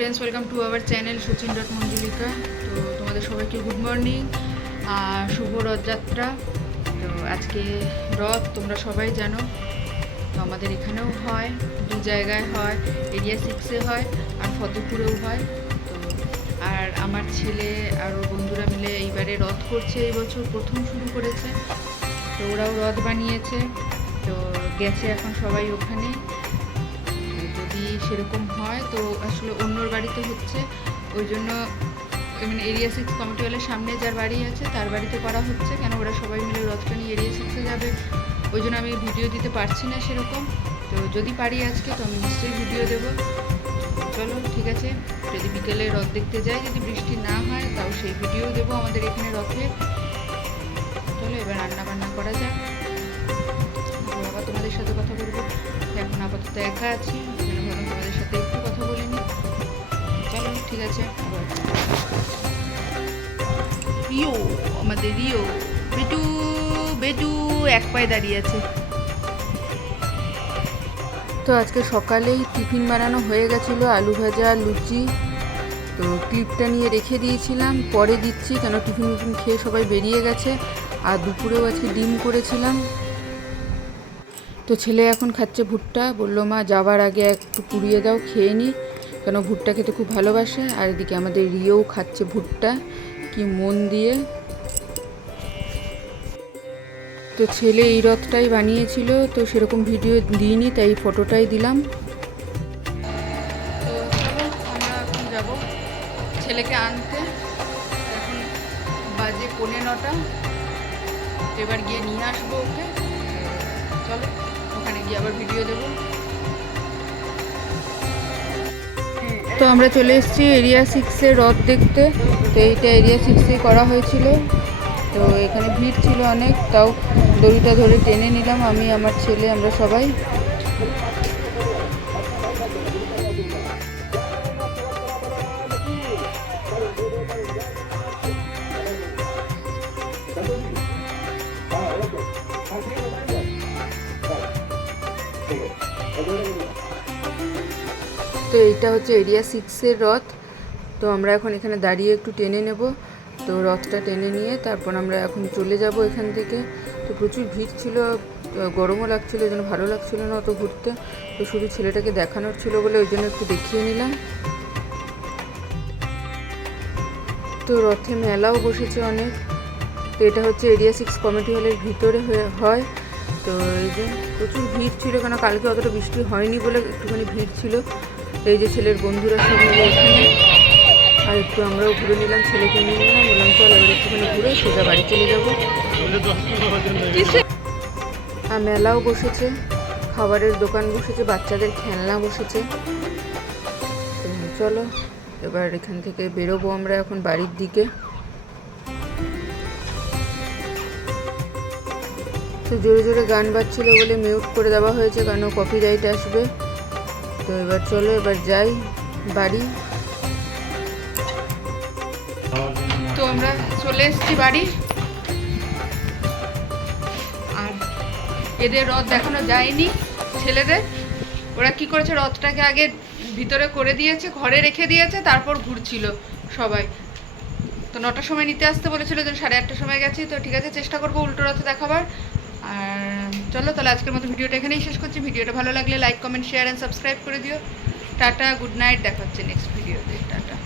Friends, welcome to our channel সচিন.মঞ্জুলিকা। তো তোমাদের সবাইকে গুড মর্নিং আর শুভ রথযাত্রা। তো আজকে রথ তোমরা সবাই জানো, তো আমাদের এখানেও হয়, দু জায়গায় হয়, এরিয়া 6-এ হয় আর ফতেপুরেও হয়। তো আর আমার ছেলে আর ওর বন্ধুরা মিলে এইবারে রথ করছে, এই বছর প্রথম শুরু করেছে। তো ওরাও রথ বানিয়েছে, তো গেছে এখন সবাই ওখানে। যদি সেরকম হয় তো আসলে অন্যর বাড়িতে হচ্ছে, ওই জন্য মানে এরিয়া 6 কমিটি হলের সামনে যার বাড়ি আছে তার বাড়িতে করা হচ্ছে, কেন ওরা সবাই মিলে রথটা নিয়ে এরিয়া 6-এ যাবে, ওই জন্য আমি ভিডিও দিতে পারছি না সেরকম। তো যদি পারি আজকে তো আমি নিশ্চয়ই ভিডিও দেবো। চলো ঠিক আছে, যদি বিকেলে রথ দেখতে যাই, যদি বৃষ্টি না হয় তাও সেই ভিডিও দেবো আমাদের এখানে রথে। চলো এবার রান্না বান্না করা যাক, আবার তোমাদের সাথে কথা বলবো। এখন আপাতত একা আছি, ভাবলাম তোমাদের সাথে একটু কথা বলে নিই। চলো ঠিক আছে। আবার রিও, আমাদের রিও বেটু বেটু এক পায়ে দাঁড়িয়ে আছে। তো আজকে সকালেই টিফিন বানানো হয়ে গেছিলো, আলু ভাজা লুচি। তো ক্লিপটা নিয়ে রেখে দিয়েছিলাম, পরে দিচ্ছি, কেন টিফিন খেয়ে সবাই বেরিয়ে গেছে। আর দুপুরেও আজকে ডিম করেছিলাম। তো ছেলে এখন খাচ্ছে ভুট্টা, বললো মা যাওয়ার আগে একটু পুড়িয়ে দাও, খেয়ে নিই, কেন ভুট্টা খেতে খুব ভালোবাসে। আর এদিকে আমাদের রিয়েও খাচ্ছে ভুট্টা, কি মন দিয়ে। তো ছেলে এই রথটাই বানিয়েছিল, তো সেরকম ভিডিও দিইনি, তাই ফটোটাই দিলাম। তো চলো আমরা এখন যাবো ছেলেকে আনতে, এখন বাজে 9:45, এবার গিয়ে নিয়ে আসবো ওকে। চলো ওখানে গিয়ে আবার ভিডিও দেবো। তো আমরা চলে এসেছি এরিয়া 6-এ রথ দেখতে। তো এইটা এরিয়া 6-এ করা হয়েছিল, তো এখানে ভিড় ছিল অনেক, তাও দড়িটা ধরে টেনে নিলাম আমি, আমার ছেলে, আমরা সবাই। তো এইটা হচ্ছে এরিয়া 6-এর রথ। তো আমরা এখন এখানে দাঁড়িয়ে একটু টেনে নেব, তো রথটা টেনে নিয়ে তারপর আমরা এখন চলে যাব এখান থেকে। তো প্রচুর ভিড় ছিল, গরমও লাগছিলো, ওই জন্য ভালো লাগছিলো না অত ঘুরতে। তো শুধু ছেলেটাকে দেখানোর ছিল বলে ওই জন্য একটু দেখিয়ে নিলাম। তো রথে মেলাও বসেছে অনেক। তো এটা হচ্ছে এরিয়া 6 কমিটি হলের ভিতরে হয়। তো এই যে প্রচুর ভিড় ছিল, কেন কালকে অতটা বৃষ্টি হয়নি বলে একটুখানি ভিড় ছিল। তো এই যে ছেলের বন্ধুরা সব মিলে এখানে, আর একটু আমরাও ঘুরে নিলাম, ছেলেকে নিয়ে নিলাম, বললাম চল এবার একটুখানি ঘুরে সোজা বাড়ি চলে যাবো। আর মেলাও বসেছে, খাবারের দোকান বসেছে, বাচ্চাদের খেলনা বসেছে। তো চলো এবার এখান থেকে বেরোবো আমরা এখন বাড়ির দিকে। তো জোরে জোরে গান বাজছিল বলে মিউট করে দেওয়া হয়েছে, কারণ কপিরাইট আসবে। তো এবার চলো এবার যাই বাড়ি। তো আমরা চলে এসেছি বাড়ি, আর এদের রথ দেখানো যায়নি ছেলেদের। ওরা কি করেছে, রথটাকে আগে ভিতরে করে দিয়েছে, ঘরে রেখে দিয়েছে, তারপর ঘুরছিল সবাই। তো 9টার সময় নিতে আসতে বলেছিল, যেন 8:30টার সময় গেছি। তো ঠিক আছে, চেষ্টা করবো উল্টো রথে দেখাবার। আর চলো তাহলে আজকের মতো ভিডিওটা এখানেই শেষ করছি। ভিডিওটা ভালো লাগলে like comment share and subscribe করে দিও। টাটা, গুড নাইট, দেখা হচ্ছে নেক্সট ভিডিওতে। টাটা।